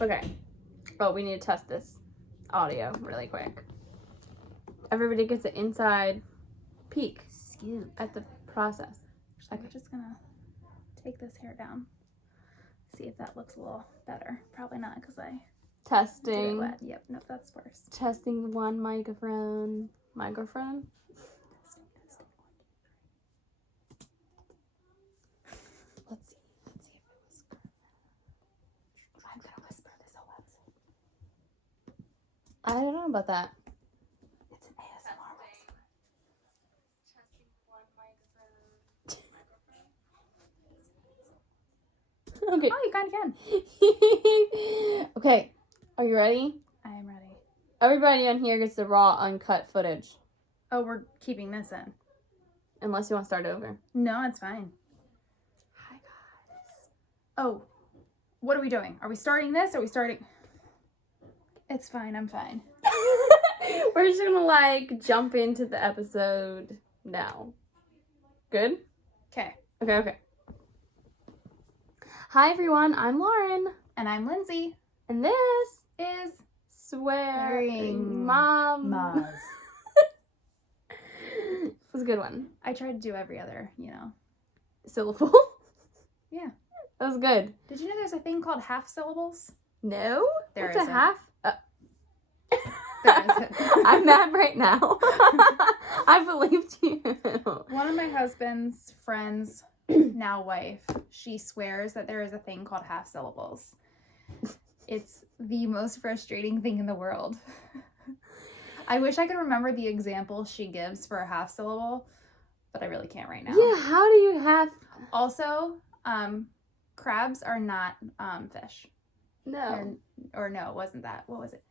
Okay. Oh, we need to test this audio really quick. Everybody gets an inside peek Scoop at the process. Okay. We're just gonna take this hair down. See if that looks a little better. Probably not because I Testing. did it wet. Yep. Nope. That's worse. Testing one microphone. Microphone. Testing. Let's see if it was good. I'm gonna whisper this whole episode. I don't know about that. It's an ASMR whisper. Testing one microphone. Okay. Oh, you kind of can. Okay. Are you ready? I am ready. Everybody on here gets the raw, uncut footage. Oh, we're keeping this in. Unless you want to start over. No, it's fine. Hi, guys. Oh, what are we doing? Are we starting this? Are we starting? It's fine. I'm fine. We're just gonna, jump into the episode now. Good? Okay. Okay. Hi, everyone. I'm Lauren. And I'm Lindsay. And this Is Swearing Mom. It was a good one. I tried to do every other, Syllable? Yeah. That was good. Did you know there's a thing called half syllables? No? There What's a isn't. half? There isn't. I'm mad right now. I believed you. One of my husband's friends, now wife, she swears that there is a thing called half syllables. It's the most frustrating thing in the world. I wish I could remember the example she gives for a half syllable, but I really can't right now. Yeah, how do you have... Also, crabs are not fish. No. Or no, it wasn't that. What was it?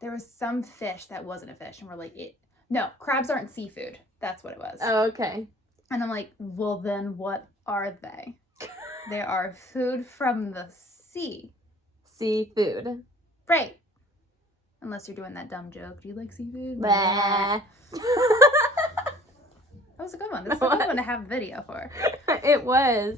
There was some fish that wasn't a fish, and we're like, no, crabs aren't seafood. That's what it was. Oh, okay. And I'm like, well, then what are they? They are food from the sea. Seafood. Right. Unless you're doing that dumb joke. Do you like seafood? Bah. That was a good one. This is a good one to have a video for. It was.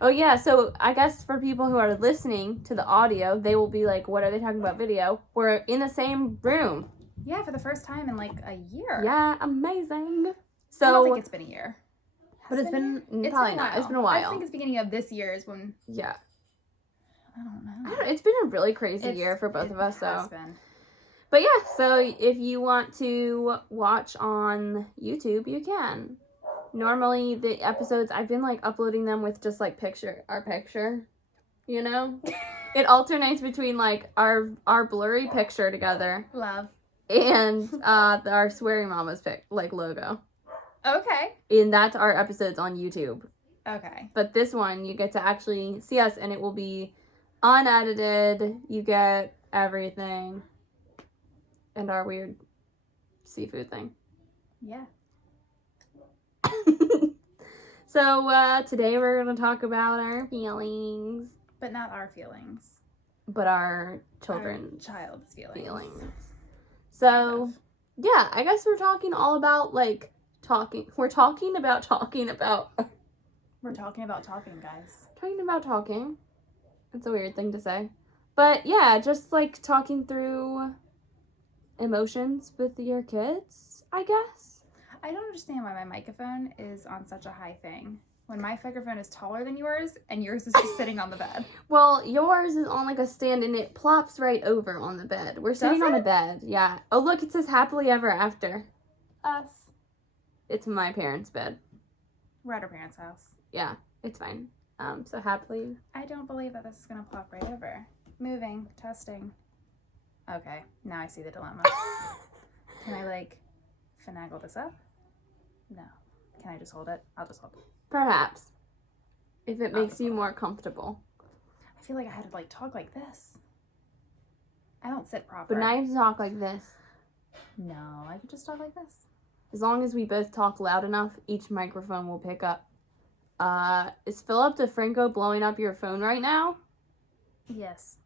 Oh, yeah. So I guess for people who are listening to the audio, they will be like, what are they talking about video? We're in the same room. Yeah, for the first time in like a year. Yeah, amazing. I don't So, think it's been a year. but it's been It's probably been a not. while. It's been a while. I think it's beginning of this year is when, Yeah. I don't know. It's been a really crazy year for both of us. It So, has been. but yeah. So if you want to watch on YouTube, you can. Normally the episodes I've been uploading them with just our picture. It alternates between our blurry picture together Love. and our swearing mama's logo. Okay. And that's our episodes on YouTube. Okay. But this one you get to actually see us, and it will be unedited. You get everything. And our weird seafood thing. Yeah. So today we're going to talk about our feelings. But not our feelings. But our children's Our child's feelings. So, yeah, I guess we're talking all about, talking. We're talking about talking about... We're talking about talking, guys. Talking about talking. It's a weird thing to say. But, yeah, just, talking through emotions with your kids, I guess. I don't understand why my microphone is on such a high thing. When my microphone is taller than yours, and yours is just sitting on the bed. Well, yours is on a stand, and it plops right over on the bed. We're sitting on a bed, yeah. Oh, look, it says happily ever after. Us. It's my parents' bed. We're at our parents' house. Yeah, it's fine. So happily. I don't believe that this is going to plop right over. Moving. Testing. Okay, now I see the dilemma. Can I, finagle this up? No. Can I just hold it? I'll just hold it. Perhaps. If it makes you more comfortable. I feel like I had to, talk like this. I don't sit proper. But now you have to talk like this. No, I could just talk like this. As long as we both talk loud enough, each microphone will pick up. Is Philip DeFranco blowing up your phone right now? Yes.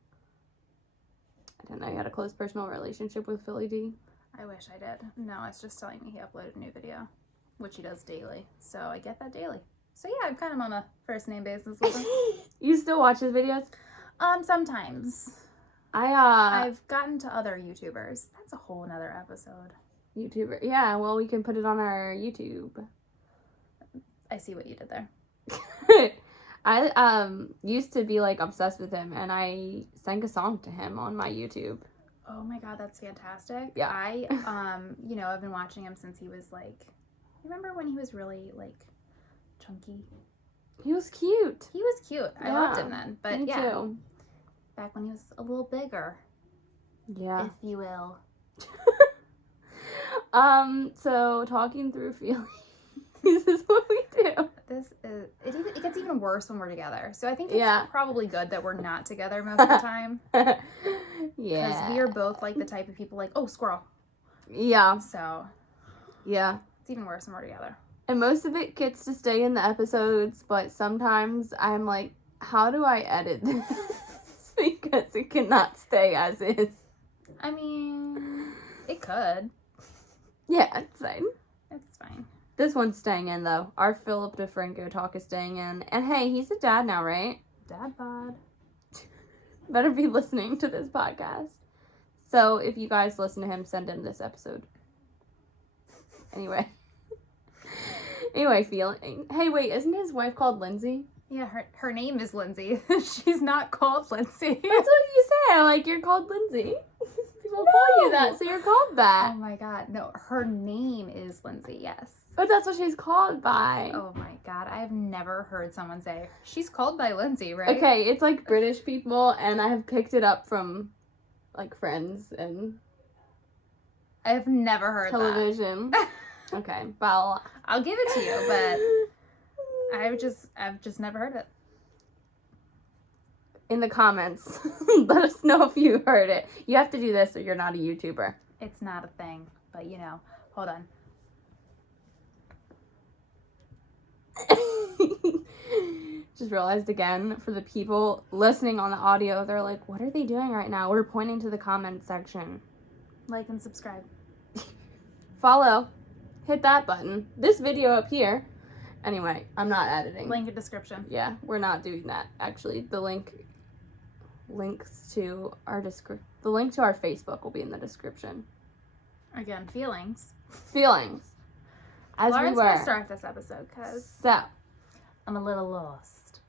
I didn't know you had a close personal relationship with Philly D. I wish I did. No, it's just telling me he uploaded a new video, which he does daily. So I get that daily. So yeah, I'm kind of on a first name basis with him. You still watch his videos? Sometimes. I've gotten to other YouTubers. That's a whole nother episode. YouTuber. Yeah, well, we can put it on our YouTube. I see what you did there. I used to be like obsessed with him, and I sang a song to him on my YouTube. Oh my god, that's fantastic. Yeah. I've been watching him since he was like, remember when he was really like chunky? He was cute. He was cute. I loved him then. But Me too. Back when he was a little bigger. Yeah. If you will. So talking through feelings. This is what we do. It gets even worse when we're together. So I think it's Yeah. probably good that we're not together most of the time. Yeah. Because we are both like the type of people like, oh, squirrel. Yeah. So. Yeah. It's even worse when we're together. And most of it gets to stay in the episodes, but sometimes I'm like, how do I edit this? Because it cannot stay as is. I mean, it could. Yeah, it's fine. It's fine. This one's staying in, though. Our Philip DeFranco talk is staying in. And hey, he's a dad now, right? Dad bod. Better be listening to this podcast. So if you guys listen to him, send him this episode. Anyway, feeling. Hey, wait, isn't his wife called Lindsey? Yeah, her name is Lindsey. She's not called Lindsey. That's what you say. Like, you're called Lindsey. People call you that, so you're called that. Oh my god. No, her name is Lindsey, yes. But that's what she's called by. Oh my god, I've never heard someone say, she's called by Lindsey, right? Okay, it's like British people, and I have picked it up from, like, Friends and I've never heard television. Okay, well, I'll give it to you, but I've just never heard it. In the comments, let us know if you heard it. You have to do this or you're not a YouTuber. It's not a thing, but hold on. Just realized again, for the people listening on the audio, they're like, what are they doing right now? We're pointing to the comment section. Like and subscribe. Follow. Hit that button. This video up here. Anyway, I'm not editing. Link in description. Yeah, we're not doing that. Actually, the link to our Facebook will be in the description. Again, feelings. Feelings. As Lauren's we were. gonna start this episode because So, I'm a little lost.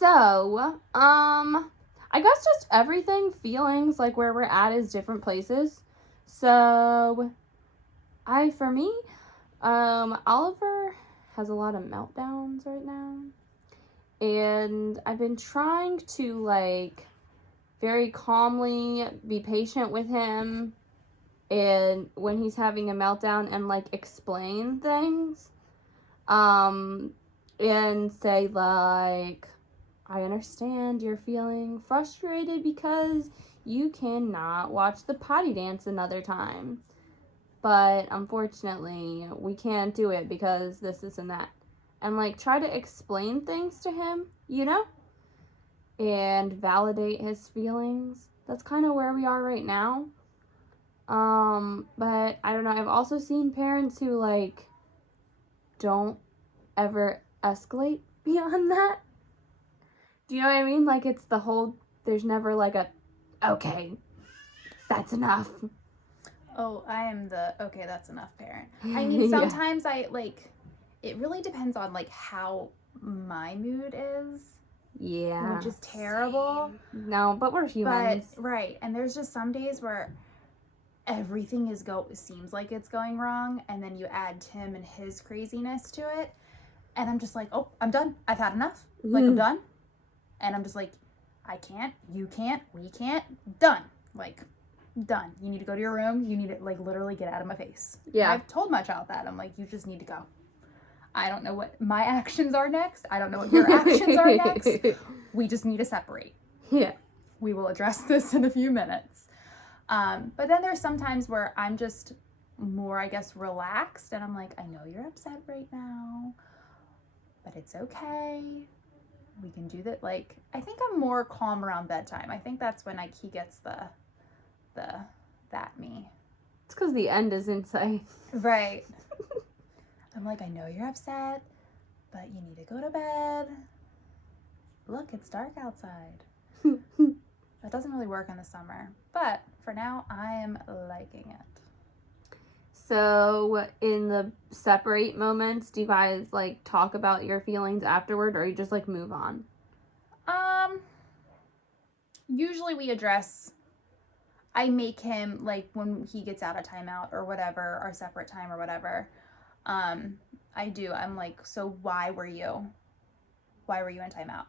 I guess just everything, feelings, like where we're at is different places. So, Oliver has a lot of meltdowns right now. And I've been trying to, like, very calmly be patient with him. And when he's having a meltdown and, like, explain things. And say, like, I understand you're feeling frustrated because you cannot watch the potty dance another time. But unfortunately, we can't do it because this and that. And, like, try to explain things to him, and validate his feelings. That's kind of where we are right now. But I don't know. I've also seen parents who, like, don't ever escalate beyond that. Do you know what I mean? Like, it's the whole, there's never like a, okay, that's enough. Oh, I am the okay, that's enough parent. I mean, sometimes it really depends on like how my mood is. Yeah. Which is terrible. No, but we're humans. But, right. And there's just some days where everything seems like it's going wrong, and then you add Tim and his craziness to it. And I'm just like, oh, I'm done. I've had enough. Like, I'm done. And I'm just like, I can't, you can't, we can't, done. Like, done. You need to go to your room. You need to, like, literally get out of my face. Yeah. I've told my child that. I'm like, you just need to go. I don't know what my actions are next. I don't know what your actions are next. We just need to separate. Yeah. We will address this in a few minutes. But then there's some times where I'm just more, I guess, relaxed. And I'm like, I know you're upset right now, but it's okay. We can do that. Like, I think I'm more calm around bedtime. I think that's when he gets that me. It's because the end is in sight. Right. I'm like, I know you're upset, but you need to go to bed. Look, it's dark outside. That doesn't really work in the summer. But for now, I am liking it. So in the separate moments, do you guys like talk about your feelings afterward, or you just like move on? Usually we address, I make him, like, when he gets out of timeout or whatever, our separate time or whatever, I'm like, so why were you in timeout?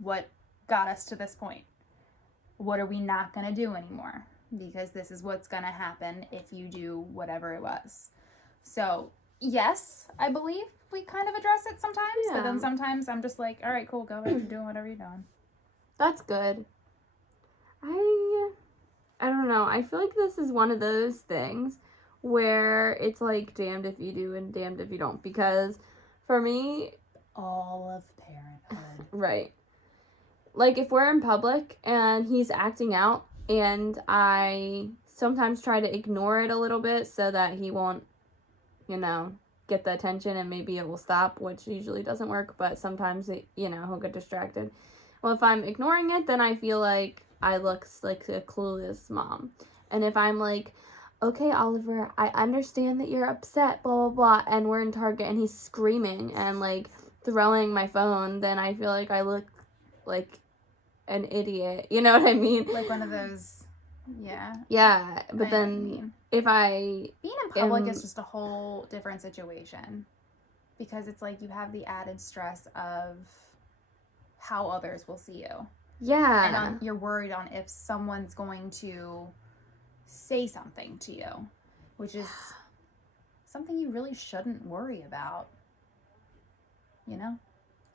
What got us to this point? What are we not going to do anymore? Because this is what's going to happen if you do whatever it was. So, yes, I believe we kind of address it sometimes, but then sometimes I'm just like, all right, cool, go back to doing whatever you're doing. That's good. I don't know. I feel like this is one of those things where it's like damned if you do and damned if you don't. Because for me, all of parenthood. Right. Like if we're in public and he's acting out and I sometimes try to ignore it a little bit so that he won't, get the attention and maybe it will stop, which usually doesn't work, but sometimes he'll get distracted. Well, if I'm ignoring it, then I feel like I look like a clueless mom. And if I'm like, okay, Oliver, I understand that you're upset, blah, blah, blah, and we're in Target and he's screaming and like throwing my phone, then I feel like I look like an idiot. You know what I mean? Like one of those, yeah. Yeah, but then if being in public is just a whole different situation. Because it's like you have the added stress of how others will see you. Yeah. And you're worried on if someone's going to say something to you, which is something you really shouldn't worry about.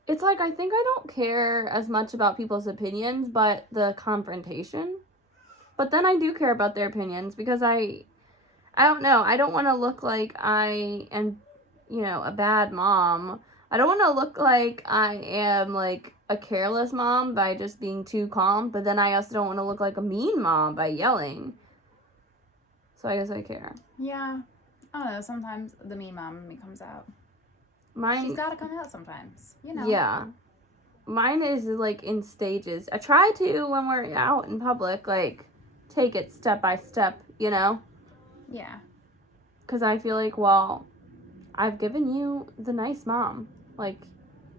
It's like, I think I don't care as much about people's opinions, but the confrontation. But then I do care about their opinions because I don't know. I don't want to look like I am, a bad mom. I don't want to look like I am, like, a careless mom by just being too calm. But then I also don't want to look like a mean mom by yelling. So I guess I care. Yeah. I don't know. Sometimes the mean mom in me comes out. She's got to come out sometimes, Yeah. Mine is, like, in stages. I try to, when we're out in public, like, take it step by step, Yeah. Because I feel like, well, I've given you the nice mom. Like,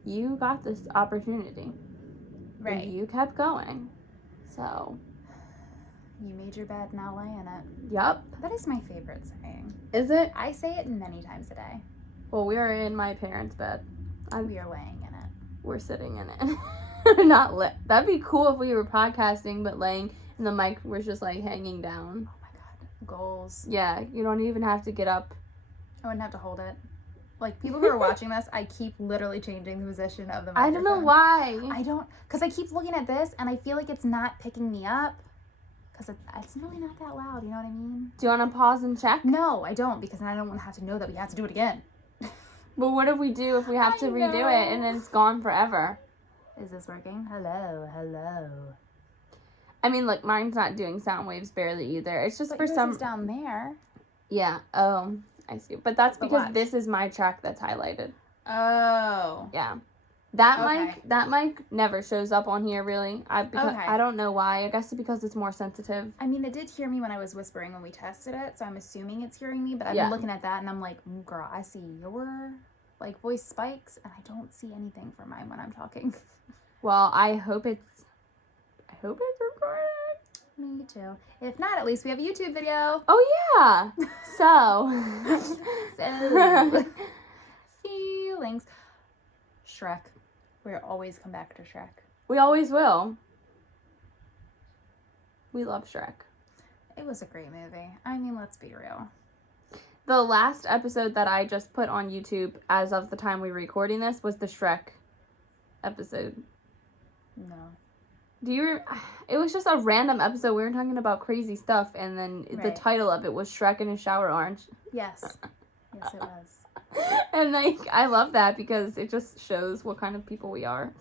you got this opportunity. Right. And you kept going. So. You made your bed, now lay in it. Yep. That is my favorite saying. Is it? I say it many times a day. Well, we are in my parents' bed. We are laying in it. We're sitting in it. Not lit. That'd be cool if we were podcasting, but laying and the mic was just like hanging down. Oh my god. Goals. Yeah, you don't even have to get up. I wouldn't have to hold it. Like, people who are watching this, I keep literally changing the position of the microphone. I don't know why. Because I keep looking at this and I feel like it's not picking me up. Because it's really not that loud, you know what I mean? Do you want to pause and check? No, I don't, because then I don't want to have to know that we have to do it again. But what if we do if we have to redo it and then it's gone forever? Is this working? Hello. I mean, look, mine's not doing sound waves barely either. It's just for some. Is down there. Yeah. Oh, I see. But that's because this is my track that's highlighted. Oh. Yeah. That mic never shows up on here really. I don't know why. I guess it's because it's more sensitive. I mean, it did hear me when I was whispering when we tested it, so I'm assuming it's hearing me, but I've been looking at that and I'm like, girl, I see your like voice spikes and I don't see anything for mine when I'm talking. Well, I hope it's recorded. Me too. If not, at least we have a YouTube video. Oh yeah. So feelings. Shrek. We'll always come back to Shrek. We always will. We love Shrek. It was a great movie. I mean, let's be real. The last episode that I just put on YouTube as of the time we were recording this was the Shrek episode. No. It was just a random episode. We were talking about crazy stuff and then the title of it was Shrek in his shower orange. Yes. Yes, it was. And like, I love that because it just shows what kind of people we are.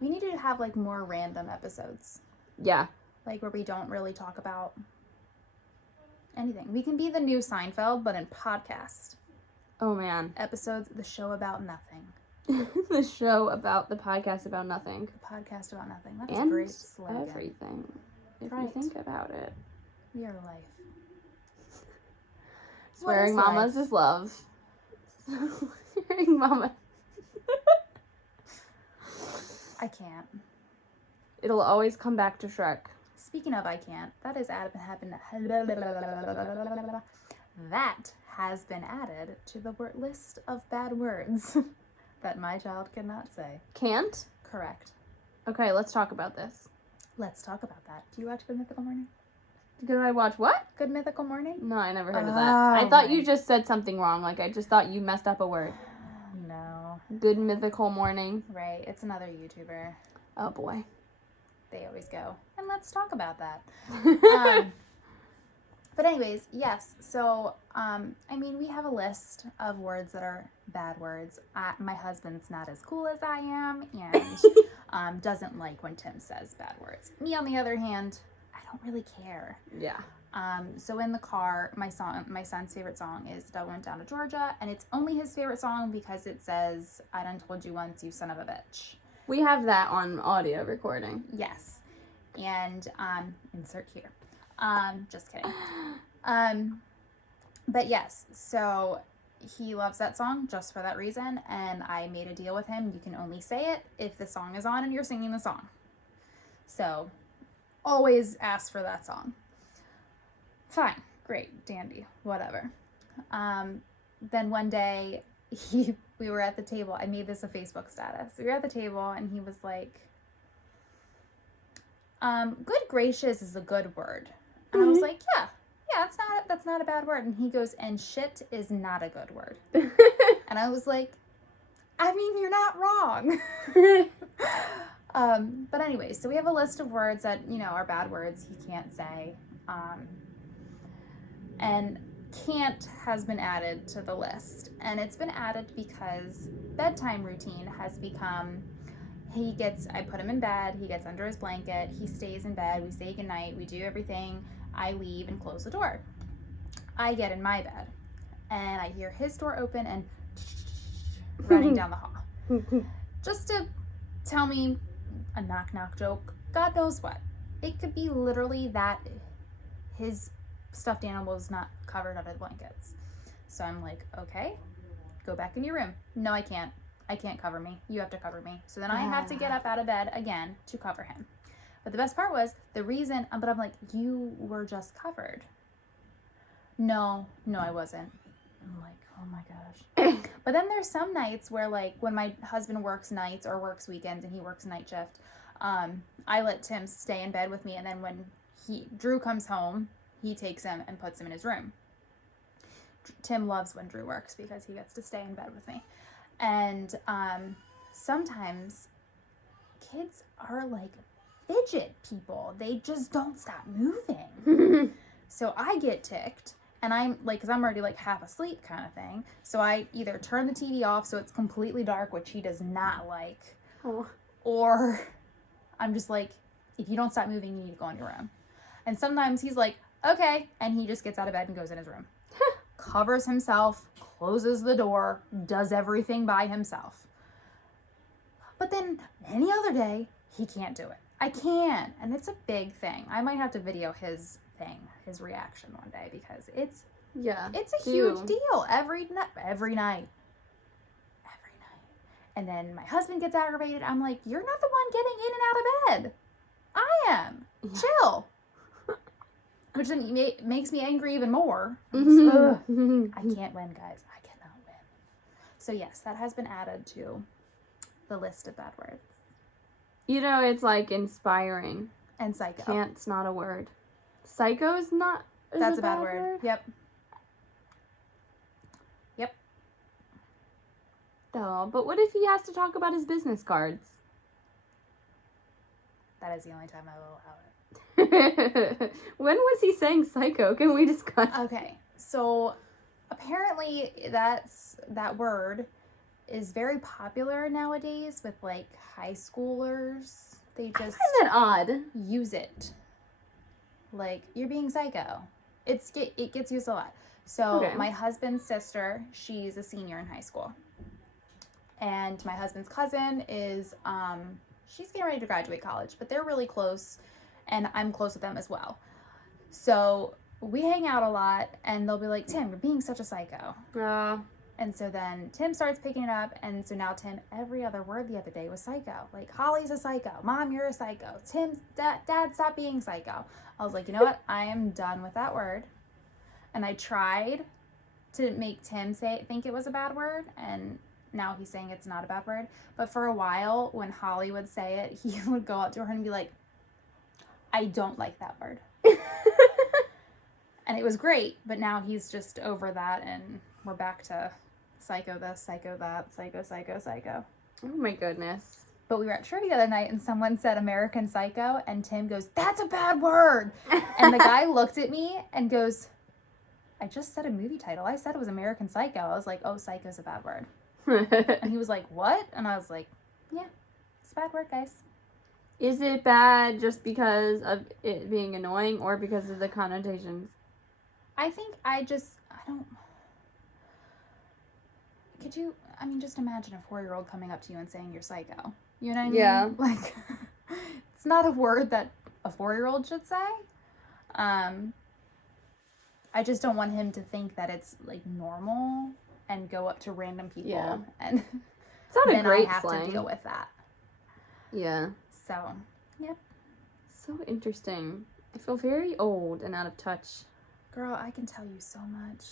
We need to have like more random episodes. Yeah. Like where we don't really talk about anything. We can be the new Seinfeld, but in podcast. Oh man. Episodes, the show about nothing. The show about the podcast about nothing. The podcast about nothing. That's And a great slogan. everything. If Right. you think about it. Your life. Swearing What is mamas life? is love. Swearing mama. I can't. It'll always come back to Shrek. Speaking of I can't, that has been added to the list of bad words that my child cannot say. Can't? Correct. Okay, let's talk about this. Let's talk about that. Do you watch Good Mythical Morning? Did I watch what? Good Mythical Morning? No, I never heard of that. I thought you just said something wrong. Like, I just thought you messed up a word. No. Good Mythical Morning. Right. It's another YouTuber. Oh, boy. They always go. And let's talk about that. But anyways, yes. So, we have a list of words that are bad words. My husband's not as cool as I am and doesn't like when Tim says bad words. Me, on the other hand, I don't really care. Yeah. So in the car, my son's favorite song is Doug Went Down to Georgia, and it's only his favorite song because it says, I done told you once, you son of a bitch. We have that on audio recording. Yes. And, insert here. Just kidding. But yes, so he loves that song just for that reason, and I made a deal with him. You can only say it if the song is on and you're singing the song. So, always ask for that song. Fine, great, dandy, whatever. Then one day, we were at the table. I made this a Facebook status. We were at the table, and he was like, good gracious is a good word. And I was like, yeah, that's not a bad word. And he goes, and shit is not a good word. And I was like, I mean, you're not wrong. But anyway, so we have a list of words that, are bad words he can't say. And can't has been added to the list. And it's been added because bedtime routine has become, I put him in bed, he gets under his blanket, he stays in bed, we say goodnight, we do everything, I leave and close the door. I get in my bed, and I hear his door open and running down the hall. Just to tell me a knock-knock joke, God knows what. It could be literally that his stuffed animal is not covered under the blankets. So I'm like, okay, go back in your room. No, I can't. I can't cover me. You have to cover me. So then I have to get up out of bed again to cover him. But the best part was the reason, but I'm like, you were just covered. No, I wasn't. I'm like, oh my gosh. But then there's some nights where, like, when my husband works nights or works weekends and he works night shift, I let Tim stay in bed with me. And then when Drew comes home, he takes him and puts him in his room. Tim loves when Drew works because he gets to stay in bed with me. And sometimes kids are like fidget people. They just don't stop moving. So I get ticked, and I'm like, because I'm already like half asleep kind of thing. So I either turn the TV off so it's completely dark, which he does not like, or I'm just like, if you don't stop moving, you need to go in your room. And sometimes he's like, okay, and he just gets out of bed and goes in his room. Covers himself, closes the door, does everything by himself. But then any other day, he can't do it. I can't, and it's a big thing. I might have to video his reaction one day, because it's a huge deal every night. And then my husband gets aggravated. I'm like, you're not the one getting in and out of bed. I am. Yeah. Chill. Which then makes me angry even more. I can't win, guys. I cannot win. So yes, that has been added to the list of bad words. It's like inspiring. And psycho. Can't's not a word. Psycho's not. That's a bad word. Yep. Oh, but what if he has to talk about his business cards? That is the only time I will allow it. When was he saying psycho? Can we discuss? Okay, so apparently that word is very popular nowadays with like high schoolers. They just I find that odd. Use it. Like, you're being psycho. It gets used a lot. So my husband's sister, she's a senior in high school. And my husband's cousin is, she's getting ready to graduate college, but they're really close, and I'm close with them as well. So we hang out a lot, and they'll be like, Tim, you're being such a psycho. And so then Tim starts picking it up, and so now Tim, every other word the other day was psycho. Like, Holly's a psycho. Mom, you're a psycho. Dad, stop being psycho. I was like, you know what? I am done with that word. And I tried to make Tim think it was a bad word, and now he's saying it's not a bad word. But for a while, when Holly would say it, he would go up to her and be like, I don't like that word. And it was great, but now he's just over that, and we're back to psycho this, psycho that, psycho. Oh my goodness. But we were at church the other night, and someone said American Psycho, and Tim goes, that's a bad word. And the guy looked at me and goes, I just said a movie title. I said it was American Psycho. I was like, oh, psycho's a bad word. And he was like, what? And I was like, yeah, it's a bad word, guys. Is it bad just because of it being annoying or because of the connotations? I think just imagine a 4-year-old coming up to you and saying you're psycho. You know what I mean? Yeah. Like, it's not a word that a 4-year-old should say. I just don't want him to think that it's, like, normal and go up to random people. Yeah. And it's not then a great I have slang. to deal with that. Yeah. So, yep. So interesting. I feel very old and out of touch. Girl, I can tell you so much.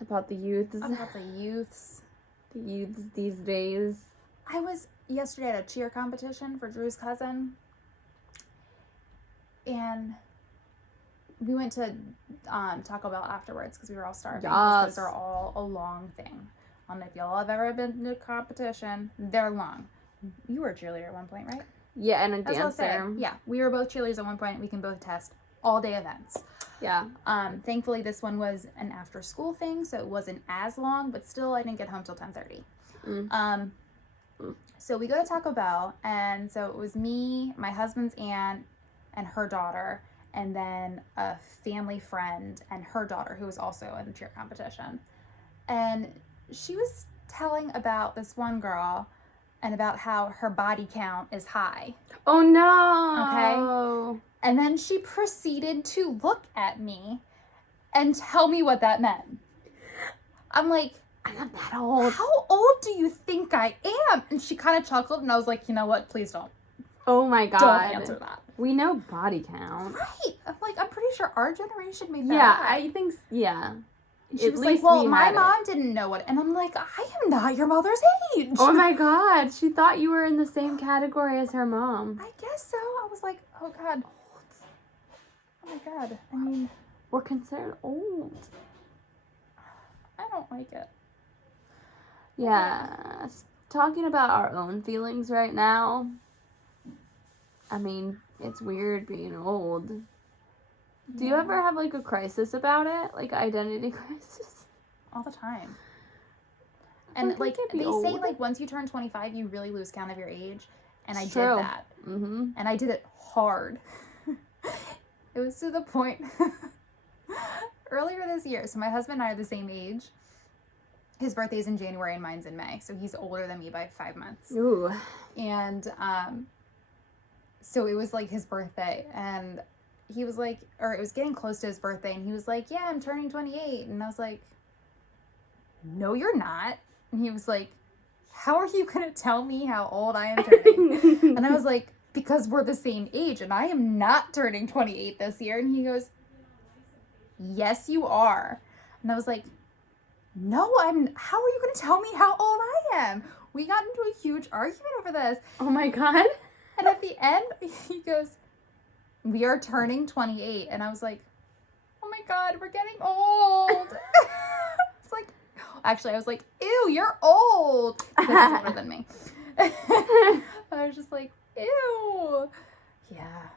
About the youths. About the youths. The youths these days. I was yesterday at a cheer competition for Drew's cousin. And we went to Taco Bell afterwards because we were all starving. Because those are all a long thing. I don't know if y'all have ever been to a competition. They're long. You were a cheerleader at one point, right? Yeah, and a That's dancer. Yeah, we were both cheerleaders at one point. We can both test all day events. Yeah. Thankfully, this one was an after school thing, so it wasn't as long, but still, I didn't get home till 10:30. So we go to Taco Bell, and so it was me, my husband's aunt, and her daughter, and then a family friend and her daughter, who was also in the cheer competition. And she was telling about this one girl and about how her body count is high. Oh, no. Okay? And then she proceeded to look at me and tell me what that meant. I'm like, I'm not that old. How old do you think I am? And she kind of chuckled, and I was like, you know what? Please don't. Oh, my God. Don't answer that. We know body count. Right. I'm pretty sure our generation made that Yeah, up. I think, yeah. She was like, well, my mom didn't know it. And I'm like, I am not your mother's age. Oh, my God. She thought you were in the same category as her mom. I guess so. I was like, oh, God. Oh, my God. I mean, we're considered old. I don't like it. Yeah. Talking about our own feelings right now. I mean, it's weird being old. Do you ever have, like, a crisis about it? Like, identity crisis? All the time. And, like, they say, like, once you turn 25, you really lose count of your age. And I did that. Mm-hmm. And I did it hard. It was to the point earlier this year. So my husband and I are the same age. His birthday's in January and mine's in May. So he's older than me by 5 months. Ooh. And so it was like his birthday. And he was like, or it was getting close to his birthday. And he was like, yeah, I'm turning 28. And I was like, no, you're not. And he was like, how are you going to tell me how old I am turning? And I was like, because we're the same age, and I am not turning 28 this year. And he goes, yes, you are. And I was like, no, how are you going to tell me how old I am? We got into a huge argument over this. Oh my God. And at the end, he goes, we are turning 28. And I was like, oh my God, we're getting old. It's like, actually, I was like, ew, you're old. Because he's older than me. I was just like, ew. Yeah.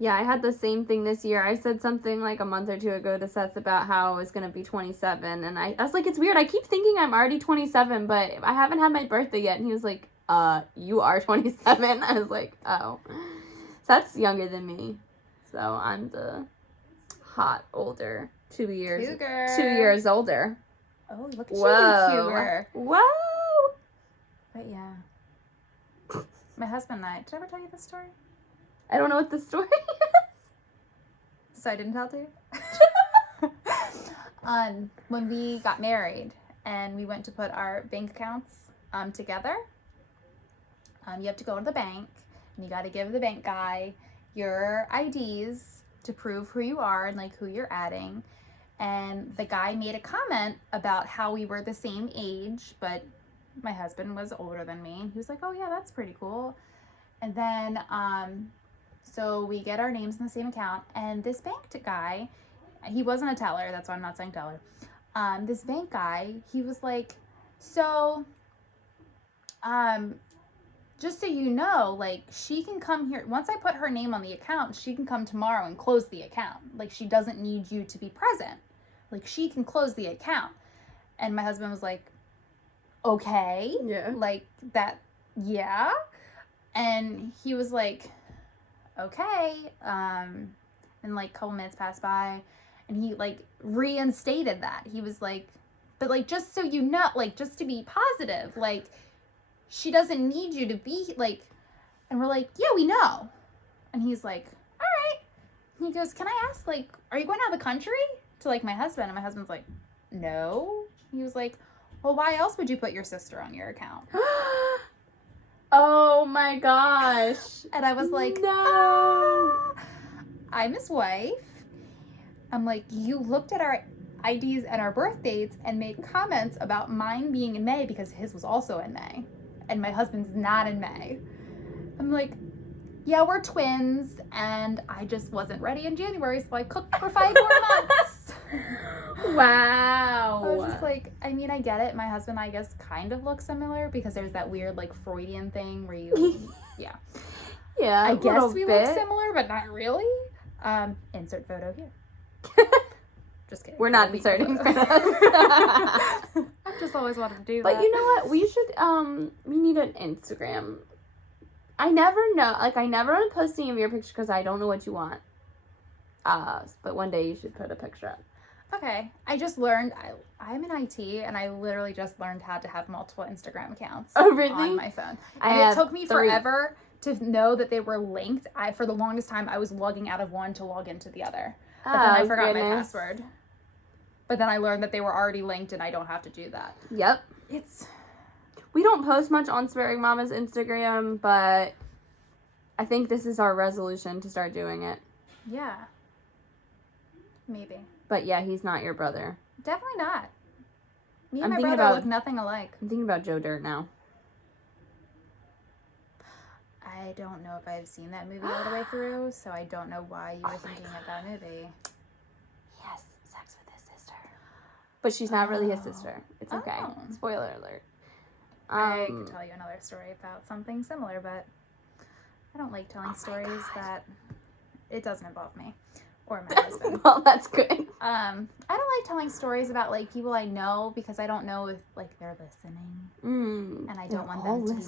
Yeah, I had the same thing this year. I said something like a month or two ago to Seth about how I was going to be 27. And I was like, it's weird. I keep thinking I'm already 27, but I haven't had my birthday yet. And he was like, you are 27. I was like, oh. Seth's younger than me. So I'm the hot older 2 years. Cougar. 2 years older. Oh, look at Whoa. you, cougar. Whoa. But yeah. My husband and I, did I ever tell you this story? I don't know what the story is. So I didn't tell it to you? When we got married and we went to put our bank accounts together, you have to go to the bank and you got to give the bank guy your IDs to prove who you are and like who you're adding. And the guy made a comment about how we were the same age, but my husband was older than me. And he was like, oh yeah, that's pretty cool. And then, so we get our names in the same account, and this bank guy, he wasn't a teller, that's why I'm not saying teller. This bank guy, he was like, so, just so you know, like, she can come here, once I put her name on the account, she can come tomorrow and close the account. Like, she doesn't need you to be present. Like, she can close the account. And my husband was like, okay. Yeah. Like, that, yeah. And he was like, okay. And like a couple minutes passed by, and he like reinstated that. He was like, but like, just so you know, like, just to be positive, like, she doesn't need you to be like, and we're like, yeah, we know. And he's like, all right. And he goes, can I ask, like, are you going out of the country? To like my husband. And my husband's like, no. He was like, well, why else would you put your sister on your account? Oh my gosh. And I was like, no. I'm his wife. I'm like, you looked at our IDs and our birth dates and made comments about mine being in May because his was also in May. And my husband's not in May. I'm like, yeah, we're twins. And I just wasn't ready in January, so I cooked for 5 more months. Wow. I was just like, I mean, I get it. My husband, I guess, kind of looks similar because there's that weird, like, Freudian thing where you, yeah. Yeah, I guess we look bit. similar, but not really. Insert photo here. Just kidding. We're not inserting photos. I've just always wanted to do that. But you know what? We should, we need an Instagram. I never know, like, I never want to post any of your pictures because I don't know what you want. But one day you should put a picture up. Okay. I just learned, I'm in IT, and I literally just learned how to have multiple Instagram accounts on my phone. And it took me forever to know that they were linked. For the longest time, I was logging out of one to log into the other. But then I forgot my password. But then I learned that they were already linked, and I don't have to do that. Yep. We don't post much on Swearing Mama's Instagram, but I think this is our resolution to start doing it. Yeah. Maybe. But yeah, he's not your brother. Definitely not. Me and my brother look nothing alike. I'm thinking about Joe Dirt now. I don't know if I've seen that movie all the way through, so I don't know why you were thinking of that movie. He has sex with his sister. But she's not really his sister. It's okay. Oh. Spoiler alert. I could tell you another story about something similar, but I don't like telling stories that it doesn't involve me or my husband. Well, that's good. I don't like telling stories about like people I know because I don't know if like they're listening, and I don't want them to be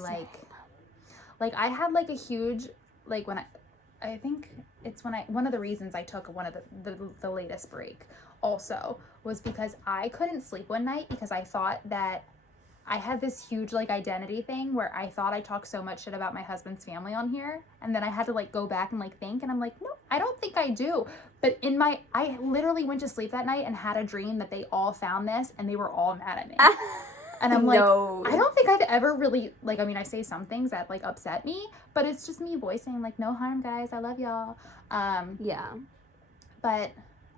like I had like a huge like when I think it's when one of the reasons I took one of the latest break also was because I couldn't sleep one night because I thought that I had this huge like identity thing where I thought I talked so much shit about my husband's family on here, and then I had to like go back and like think, and I'm like, no, I don't think I do. But I literally went to sleep that night and had a dream that they all found this and they were all mad at me. And I'm like, no. I don't think I've ever really like, I mean, I say some things that like upset me, but it's just me voicing like, no harm, guys, I love y'all. Yeah. But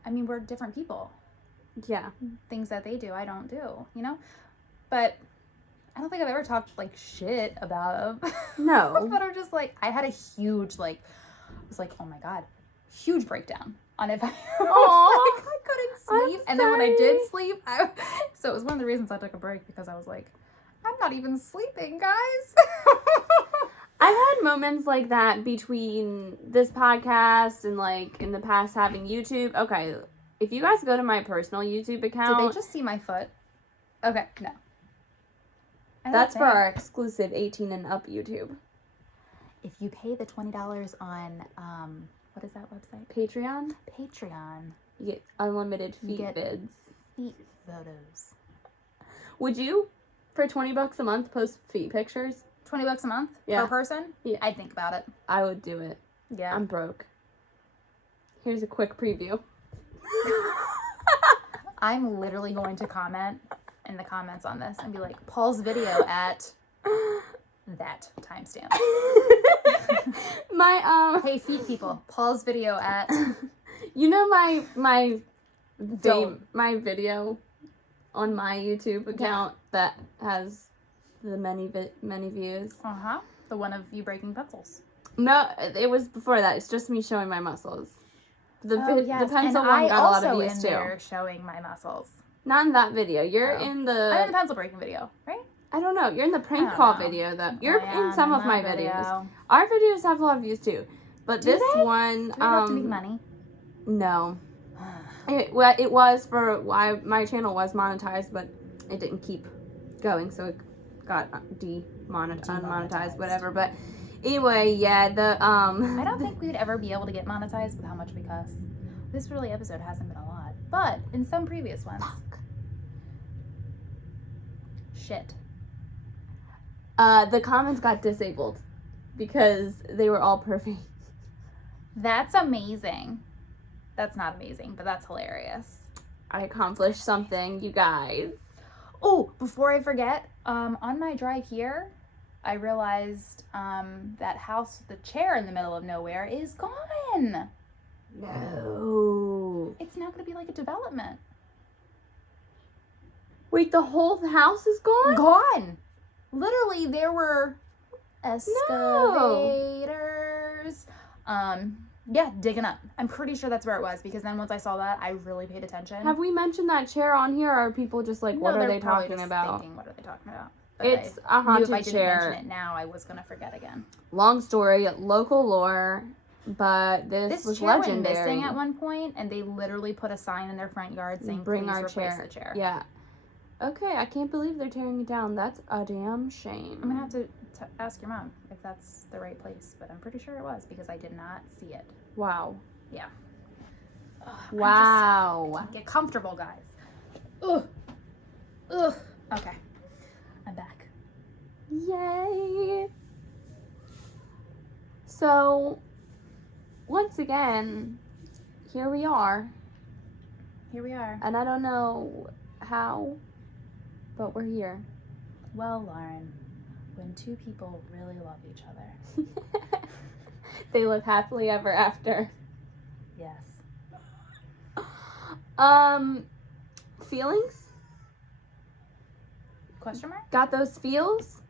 I mean, we're different people. Yeah. Things that they do, I don't do, you know? But I don't think I've ever talked like shit about them. No. But I'm just like, I had a huge like, I was like, oh my God, huge breakdown on if I was like, I couldn't sleep. And then when I did sleep, so it was one of the reasons I took a break because I was like, I'm not even sleeping, guys. I've had moments like that between this podcast and like in the past having YouTube. Okay, if you guys go to my personal YouTube account. Did they just see my foot? Okay, no. That's for our exclusive 18 and up YouTube. If you pay the $20 on, what is that website? Patreon. You get unlimited feet vids. Feet photos. Would you? for $20 a month, post feet pictures. $20 a month Yeah. per person? Yeah. I'd think about it. I would do it. Yeah. I'm broke. Here's a quick preview. I'm literally going to comment in the comments on this and be like, Paul's video at that timestamp. My Hey, feet people. Paul's video at. You know my Don't. my video on my YouTube account that has the many views. The one of you breaking pencils. No, it was before that. It's just me showing my muscles. The Yes. pencil and one got a lot of also views in too. there showing my muscles. Not in that video. You're Oh. in I'm in the the pencil breaking video, right? I don't know. You're in the I prank don't call know. video though. You're in some of my videos. Video. Our videos have a lot of views too. But Do this they? one Do we have to make money? No. It was for why my channel was monetized, but it didn't keep going, so it got unmonetized, whatever. But anyway, yeah, I don't think we'd ever be able to get monetized with how much we cuss. This really episode hasn't been a lot, but in some previous ones. Fuck. Shit. The comments got disabled because they were all perfect. That's amazing. That's not amazing, but that's hilarious. I accomplished something, you guys. Oh, before I forget, on my drive here, I realized that house with the chair in the middle of nowhere is gone. No. It's now going to be like a development. Wait, the whole house is gone? Gone. Literally, there were excavators. Yeah, digging up. I'm pretty sure that's where it was because then once I saw that, I really paid attention. Have we mentioned that chair on here, or are people just like, what are they talking about? Thinking, what are they talking about? But It's I a haunted knew if I didn't chair. mention it now, I was gonna forget again. Long story, local lore, but this was chair legendary. went missing at one point, and they literally put a sign in their front yard saying, Bring "Please our replace chair." the chair." Yeah. Okay, I can't believe they're tearing it down. That's a damn shame. I'm gonna have to ask your mom if that's the right place, but I'm pretty sure it was because I did not see it. Wow. Yeah. Ugh, Wow. Get comfortable, guys. Ugh. Ugh. Okay. I'm back. Yay. So, once again, here we are. Here we are. And I don't know how, but we're here. Well, Lauren, when two people really love each other. They live happily ever after. Yes. Feelings? Question mark? Got those feels?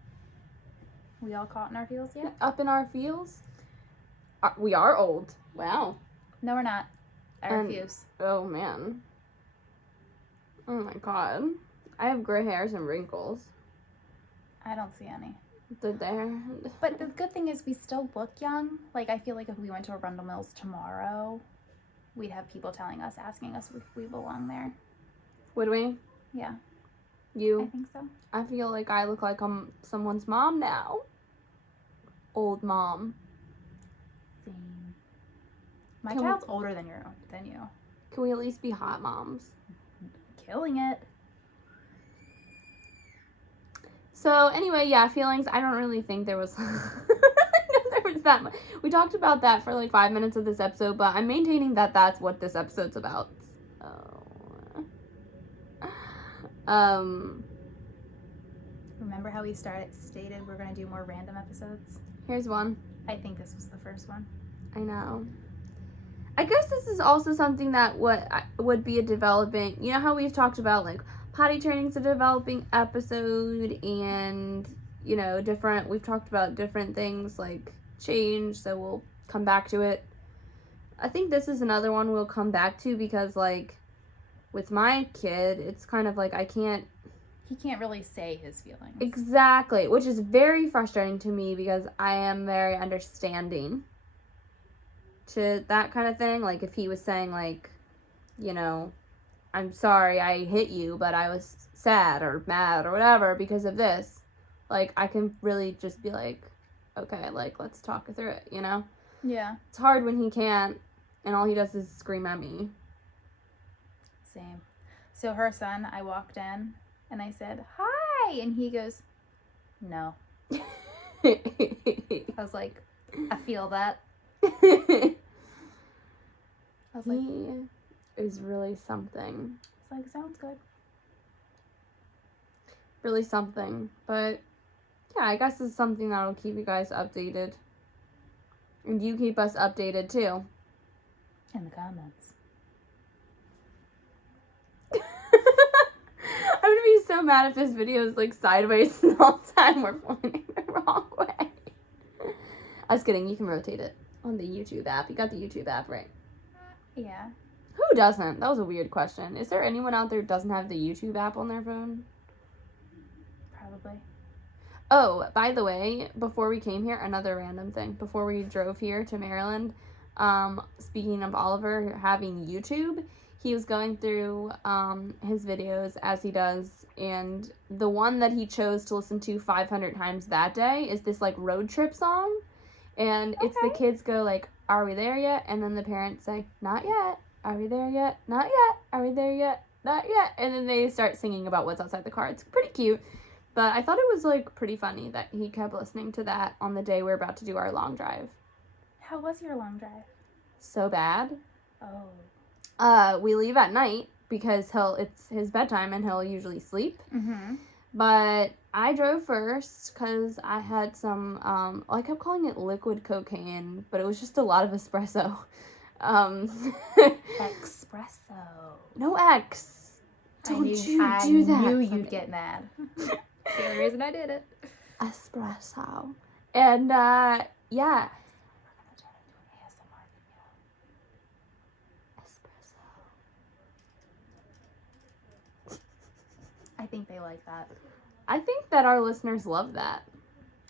We all caught in our feels yet? Up in our feels? We are old. Wow. No, we're not. I refuse. Oh, man. Oh, my God. I have gray hairs and wrinkles. I don't see any. Did there? But the good thing is we still look young. Like, I feel like if we went to Arundel Mills tomorrow, we'd have people asking us if we belong there. Would we? Yeah. I You? think so. I feel like I look like I'm someone's mom now. Old mom. Same. My Can child's older than you. Can we at least be hot moms? Killing it. So anyway, yeah, feelings. I don't really think there was there was that much. We talked about that for like 5 minutes of this episode, but I'm maintaining that that's what this episode's about. Remember how we stated we're going to do more random episodes? Here's one. I think this was the first one. I know. I guess this is also something that would be a developing. You know how we've talked about like potty training's a developing episode, and you know we've talked about different things like change, so we'll come back to it. I think this is another one we'll come back to because like with my kid, it's kind of like He can't really say his feelings. exactly, which is very frustrating to me because I am very understanding to that kind of thing. Like if he was saying like, you know, I'm sorry I hit you, but I was sad or mad or whatever because of this, like I can really just be like, okay, like let's talk through it, you know? Yeah. It's hard when he can't and all he does is scream at me. Same. So her son, I walked in and I said, "Hi." okay? And he goes, no. I was like, I feel that. I was like, he is really something. it's like, sounds good. Really something. But yeah, I guess it's something that'll keep you guys updated. And you keep us updated too. In the comments. I'm gonna be so mad if this video is like sideways the whole time we're pointing the wrong way. I was kidding, you can rotate it on the YouTube app. You got the YouTube app, right? Yeah. Who doesn't? That was a weird question. Is there anyone out there who doesn't have the YouTube app on their phone? Probably. Oh, by the way, before we came here, another random thing. Before we drove here to Maryland, speaking of Oliver having YouTube, he was going through his videos as he does, and the one that he chose to listen to 500 times that day is this like road trip song, and it's the kids go like, "Are we there yet?" And then the parents say, "Not yet. Are we there yet? Not yet. Are we there yet? Not yet." And then they start singing about what's outside the car. It's pretty cute. But I thought it was, like, pretty funny that he kept listening to that on the day we're about to do our long drive. How was your long drive? So bad. Oh. We leave at night because it's his bedtime and he'll usually sleep. Mm-hmm. But I drove first because I had some, I kept calling it liquid cocaine, but it was just a lot of espresso. Espresso. No X. Don't you do that. I knew you'd get mad. That's the only reason I did it. Espresso. And, yeah. We're gonna turn into an ASMR video. Espresso. I think they like that. I think that our listeners love that.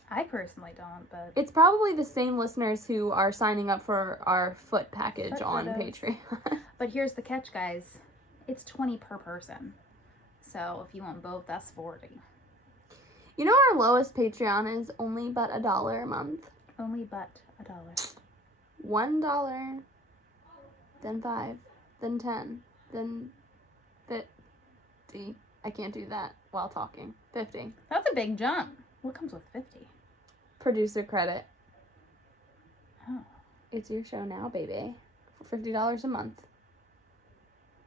I personally don't, but It's probably the same listeners who are signing up for our foot package Foot on photos. Patreon. But here's the catch, guys. It's $20 per person. So if you want both, that's $40. You know our lowest Patreon is only but $1 a month. Only but $1. $1, then $5, then $10, then $50. I can't do that while talking. $50. That's a big jump. What comes with 50? Producer credit. Oh. It's your show now, baby. For $50 a month.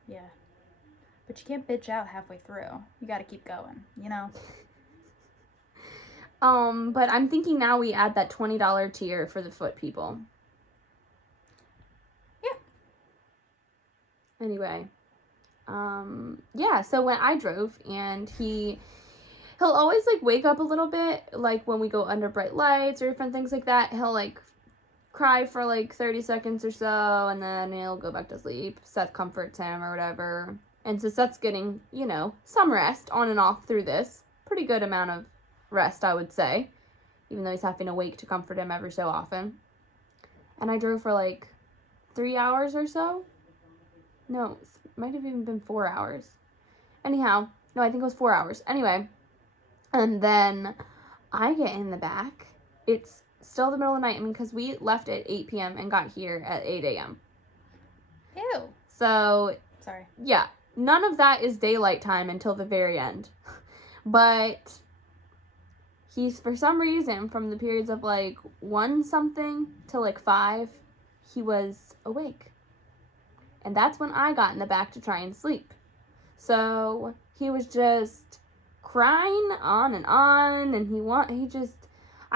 Yeah. But you can't bitch out halfway through. You gotta keep going, you know? But I'm thinking now we add that $20 tier for the foot people. Yeah. Anyway. Yeah, so when I drove and he'll always like wake up a little bit, like when we go under bright lights or different things like that. He'll like cry for like 30 seconds or so and then he'll go back to sleep. Seth comforts him or whatever. And so Seth's getting, you know, some rest on and off through this. Pretty good amount of rest, I would say. Even though he's having to wake to comfort him every so often. And I drove for like 3 hours or so. No, it might have even been 4 hours. Anyhow, no, I think it was 4 hours. Anyway, and then I get in the back. It's still the middle of the night. I mean, because we left at 8 p.m. and got here at 8 a.m. Ew. So, Sorry. yeah, none of that is daylight time until the very end. But he's, for some reason, from the periods of like 1 something to like 5, he was awake. And that's when I got in the back to try and sleep. So he was just crying on, and I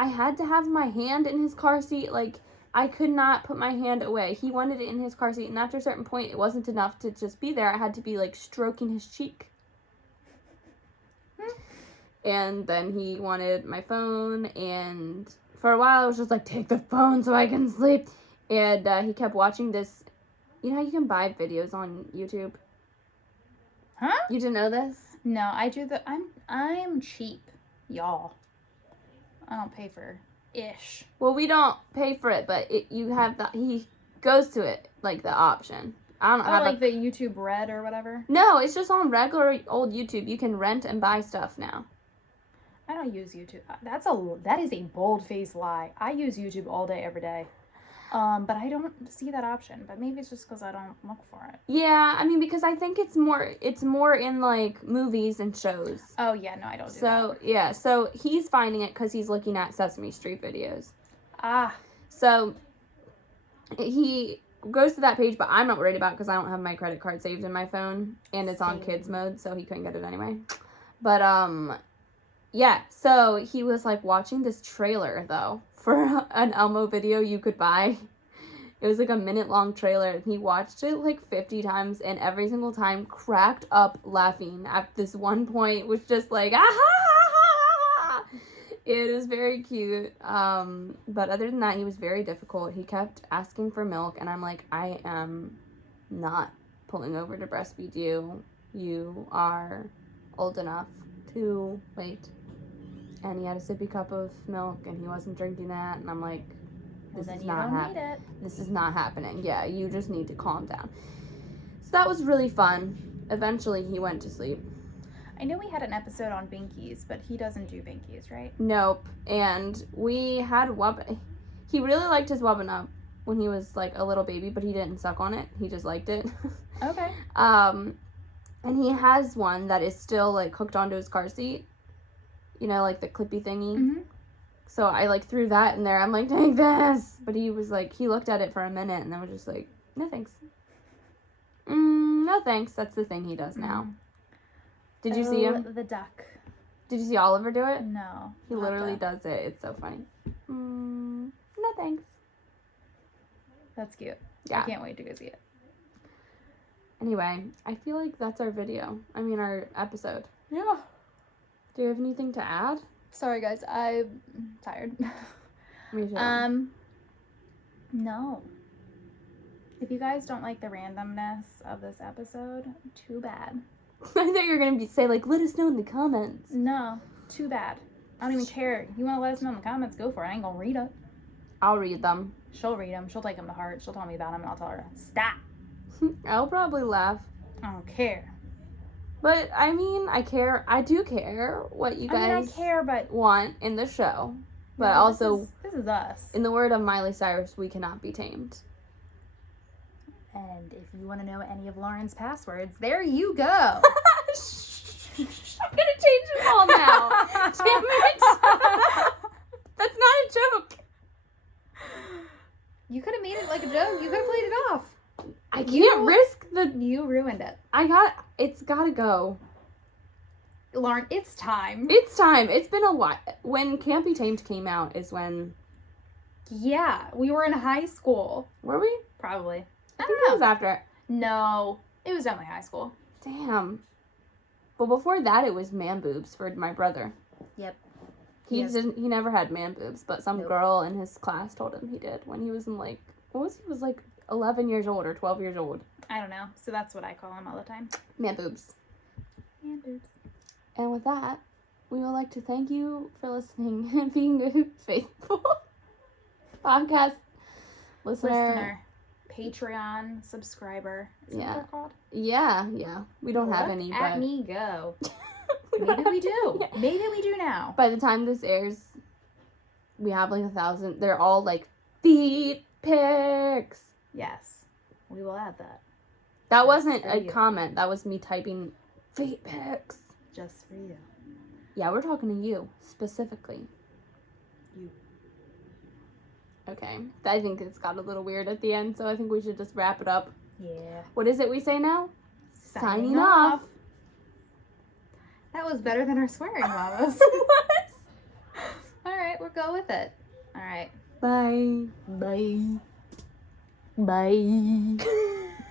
had to have my hand in his car seat. Like, I could not put my hand away. He wanted it in his car seat, and after a certain point, it wasn't enough to just be there. I had to be like stroking his cheek. And then he wanted my phone, and for a while I was just like, take the phone so I can sleep. And he kept watching this. You know how you can buy videos on YouTube? Huh? You didn't know this? No, I do I'm cheap, y'all. I don't pay for ish. Well, we don't pay for it, but you have he goes to it, like the option. I don't have like the YouTube Red or whatever? No, it's just on regular old YouTube. You can rent and buy stuff now. I don't use YouTube. That is a bold-faced lie. I use YouTube all day, every day. But I don't see that option. But maybe it's just because I don't look for it. Yeah, I mean, because I think it's more in, like, movies and shows. Oh, yeah, no, I don't do that. So, yeah, so he's finding it because he's looking at Sesame Street videos. Ah. So, he goes to that page, but I'm not worried about it because I don't have my credit card saved in my phone, and it's on kids mode, so he couldn't get it anyway. But, yeah, so he was, like, watching this trailer, though, for an Elmo video you could buy. It was, like, a 1-minute-long trailer, and he watched it, like, 50 times, and every single time cracked up laughing at this one point, was just like, ah! It is very cute, but other than that, he was very difficult. He kept asking for milk, and I'm like, I am not pulling over to breastfeed you. You are old enough to wait. And he had a sippy cup of milk, and he wasn't drinking that, and I'm like, this is not happening. This is not happening. Yeah, you just need to calm down. So that was really fun. Eventually, he went to sleep. I know we had an episode on binkies, but he doesn't do binkies, right? Nope. And we had he really liked his Wubbin Up when he was, like, a little baby, but he didn't suck on it. He just liked it. Okay. And he has one that is still, like, hooked onto his car seat. You know, like the clippy thingy. Mm-hmm. So I, like, threw that in there. I'm like, take this! But he was, like, he looked at it for a minute, and then was just like, no thanks. No thanks. That's the thing he does now. Did you see him? The duck. Did you see Oliver do it? No. He literally does it. It's so funny. No thanks. That's cute. Yeah. I can't wait to go see it. Anyway, I feel like that's our video. I mean, our episode. Yeah. Do you have anything to add? Sorry, guys. I'm tired. Me too. No. If you guys don't like the randomness of this episode, too bad. I thought you were going to say, like, let us know in the comments. No. Too bad. I don't even care. You want to let us know in the comments? Go for it. I ain't going to read it. I'll read them. She'll read them. She'll take them to heart. She'll tell me about them, and I'll tell her, stop. I'll probably laugh. I don't care. But, I mean, I care. I do care what you guys I care, but want in the show. But no, also, this is us. in the word of Miley Cyrus, we cannot be tamed. And if you want to know any of Lauren's passwords, there you go. I'm gonna change them all now. Damn it. That's not a joke. You could have made it like a joke. You could have played it off. I can't risk the... You ruined it. It's gotta go. Lauren, it's time. It's time. It's been a while. When Can't Be Tamed came out is when... Yeah, we were in high school. Were we? Probably. I think it was after it. No, it was definitely high school. Damn. But before that, it was man boobs for my brother. Yep. He never had man boobs, but some girl in his class told him he did when he was in, like, he was like 11 years old or 12 years old. I don't know. So that's what I call him all the time. Man boobs. Man boobs. And with that, we would like to thank you for listening and being a faithful podcast listener. Patreon subscriber. Is that what they're called? Yeah. We don't have any, At but... me go. Maybe we do. Yeah. Maybe we do now. By the time this airs, we have like 1,000. They're all like feet pics. Yes. We will add that. That wasn't a comment. That was me typing feet pics. Just for you. Yeah, we're talking to you specifically. You. Okay. I think it's got a little weird at the end, so I think we should just wrap it up. Yeah. What is it we say now? Signing off. That was better than our swearing, mamas. All right, we'll go with it. All right. Bye. Bye. Bye.